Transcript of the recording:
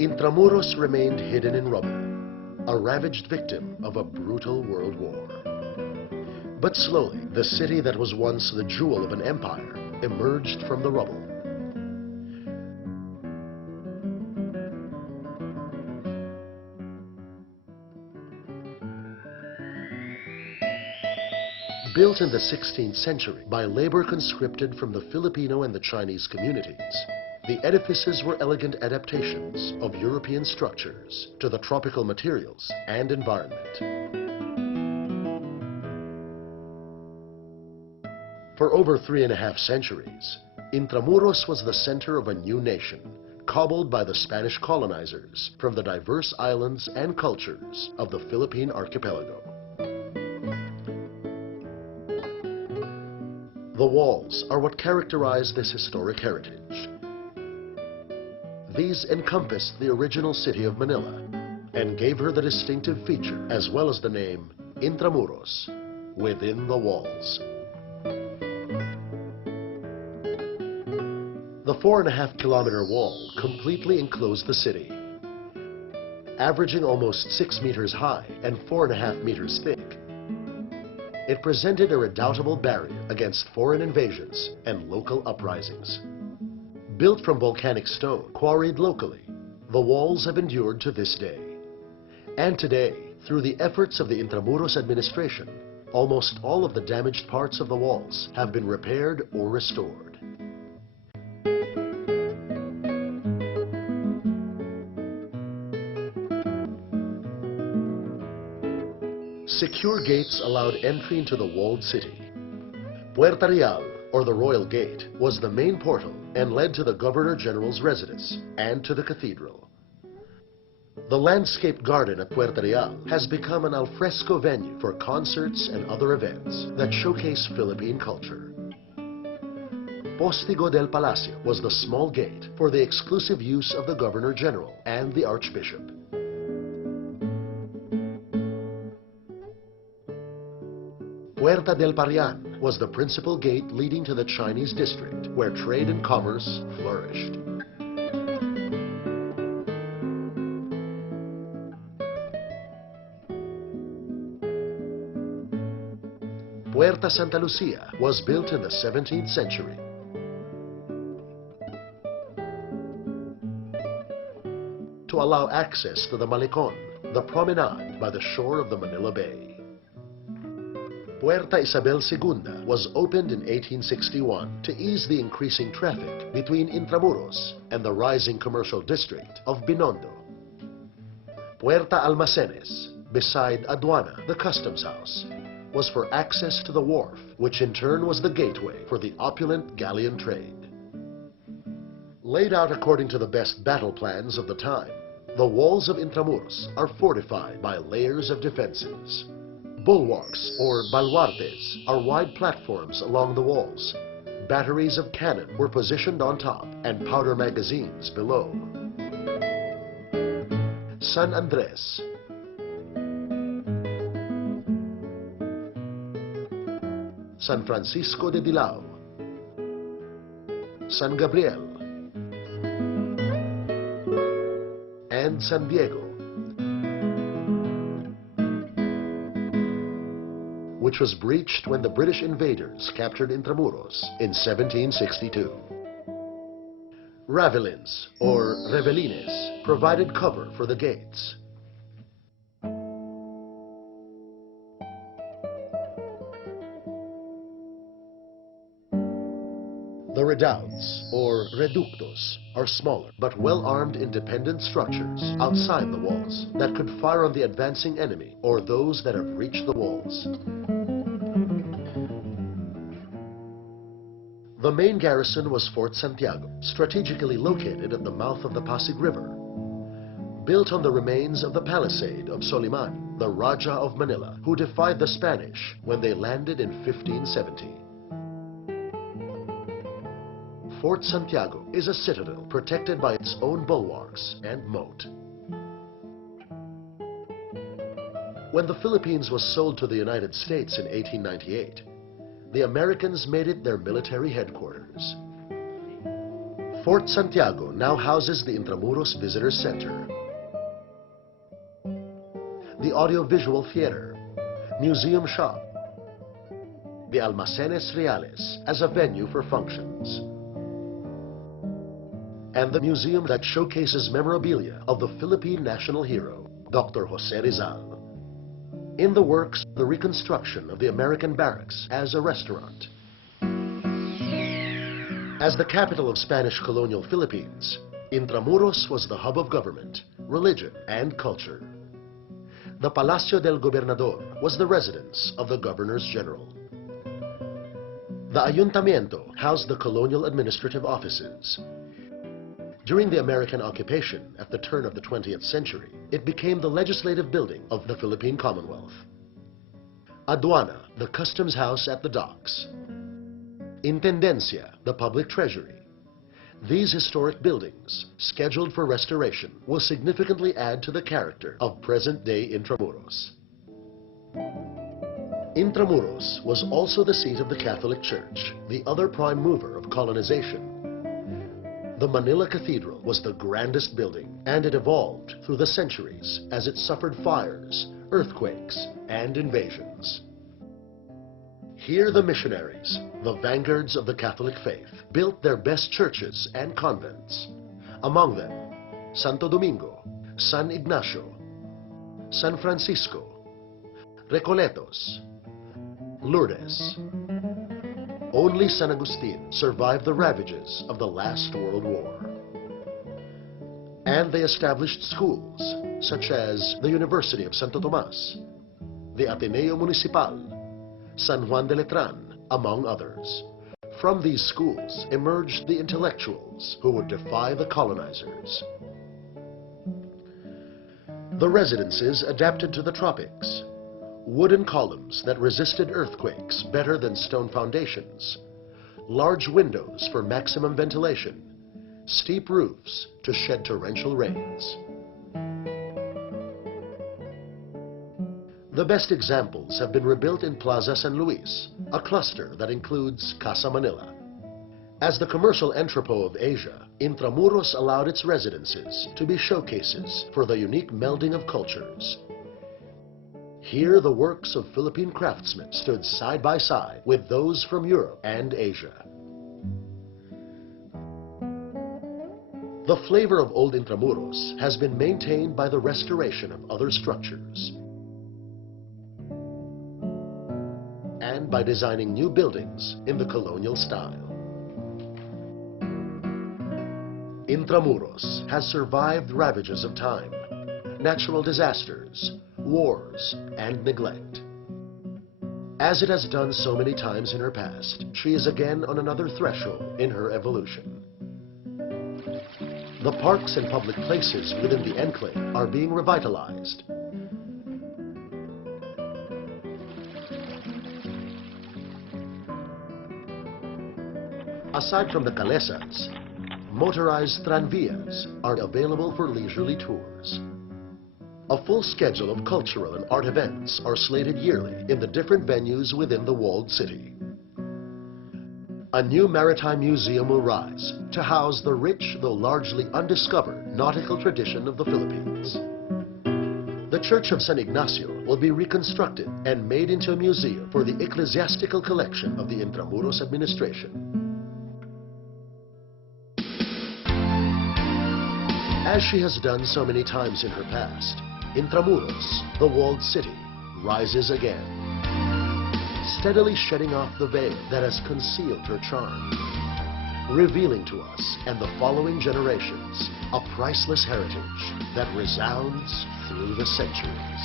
Intramuros remained hidden in rubble, a ravaged victim of a brutal world war. But slowly, the city that was once the jewel of an empire emerged from the rubble. Built in the 16th century by labor conscripted from the Filipino and the Chinese communities, the edifices were elegant adaptations of European structures to the tropical materials and environment. For over 3.5 centuries, Intramuros was the center of a new nation, cobbled by the Spanish colonizers from the diverse islands and cultures of the Philippine archipelago. The walls are what characterize this historic heritage. These encompassed the original city of Manila and gave her the distinctive feature as well as the name Intramuros, within the walls. The 4.5-kilometer wall completely enclosed the city, averaging almost 6 meters high and 4.5 meters thick. It presented a redoubtable barrier against foreign invasions and local uprisings. Built from volcanic stone quarried locally, the walls have endured to this day. And today, through the efforts of the Intramuros administration, almost all of the damaged parts of the walls have been repaired or restored. Secure gates allowed entry into the walled city. Puerta Real, or the Royal Gate, was the main portal and led to the Governor General's residence and to the cathedral. The landscaped garden at Puerta Real has become an alfresco venue for concerts and other events that showcase Philippine culture. Postigo del Palacio was the small gate for the exclusive use of the Governor General and the Archbishop. Puerta del Parian was the principal gate leading to the Chinese district, where trade and commerce flourished. Puerta Santa Lucia was built in the 17th century. To allow access to the Malecon, the promenade by the shore of the Manila Bay. Puerta Isabel II was opened in 1861 to ease the increasing traffic between Intramuros and the rising commercial district of Binondo. Puerta Almacenes, beside Aduana, the customs house, was for access to the wharf, which in turn was the gateway for the opulent galleon trade. Laid out according to the best battle plans of the time, the walls of Intramuros are fortified by layers of defenses. Bulwarks, or baluartes, are wide platforms along the walls. Batteries of cannon were positioned on top and powder magazines below. San Andres, San Francisco de Dilao, San Gabriel, and San Diego, which was breached when the British invaders captured Intramuros in 1762. Ravelins, or revelines, provided cover for the gates. The redoubts, or reductos, are smaller but well-armed independent structures outside the walls that could fire on the advancing enemy or those that have reached the walls. The main garrison was Fort Santiago, strategically located at the mouth of the Pasig River. Built on the remains of the palisade of Soliman, the Raja of Manila, who defied the Spanish when they landed in 1570. Fort Santiago is a citadel protected by its own bulwarks and moat. When the Philippines was sold to the United States in 1898, the Americans made it their military headquarters. Fort Santiago now houses the Intramuros Visitor Center, the Audiovisual Theater, Museum Shop, the Almacenes Reales as a venue for functions, and the museum that showcases memorabilia of the Philippine national hero, Dr. Jose Rizal. In the works, the reconstruction of the American barracks as a restaurant. As the capital of Spanish colonial Philippines, Intramuros was the hub of government, religion, and culture. The Palacio del Gobernador was the residence of the Governors General. The Ayuntamiento housed the colonial administrative offices. During the American occupation at the turn of the 20th century, it became the legislative building of the Philippine Commonwealth. Aduana, the customs house at the docks. Intendencia, the public treasury. These historic buildings, scheduled for restoration, will significantly add to the character of present-day Intramuros. Intramuros was also the seat of the Catholic Church, the other prime mover of colonization. The Manila Cathedral was the grandest building, and it evolved through the centuries as it suffered fires, earthquakes, and invasions. Here the missionaries, the vanguards of the Catholic faith, built their best churches and convents. Among them, Santo Domingo, San Ignacio, San Francisco, Recoletos, Lourdes. Only San Agustin survived the ravages of the last World War. And they established schools, such as the University of Santo Tomas, the Ateneo Municipal, San Juan de Letran, among others. From these schools emerged the intellectuals who would defy the colonizers. The residences adapted to the tropics. Wooden columns that resisted earthquakes better than stone foundations. Large windows for maximum ventilation. Steep roofs to shed torrential rains. The best examples have been rebuilt in Plaza San Luis, a cluster that includes Casa Manila. As the commercial entrepot of Asia, Intramuros allowed its residences to be showcases for the unique melding of cultures. Here the works of Philippine craftsmen stood side by side with those from Europe and Asia. The flavor of old Intramuros has been maintained by the restoration of other structures and by designing new buildings in the colonial style. Intramuros has survived ravages of time, natural disasters, wars, and neglect. As it has done so many times in her past, she is again on another threshold in her evolution. The parks and public places within the enclave are being revitalized. Aside from the calesas, motorized tranvías are available for leisurely tours. A full schedule of cultural and art events are slated yearly in the different venues within the walled city. A new maritime museum will rise to house the rich, though largely undiscovered, nautical tradition of the Philippines. The Church of San Ignacio will be reconstructed and made into a museum for the ecclesiastical collection of the Intramuros administration. As she has done so many times in her past, Intramuros, the walled city, rises again, steadily shedding off the veil that has concealed her charm, revealing to us and the following generations a priceless heritage that resounds through the centuries.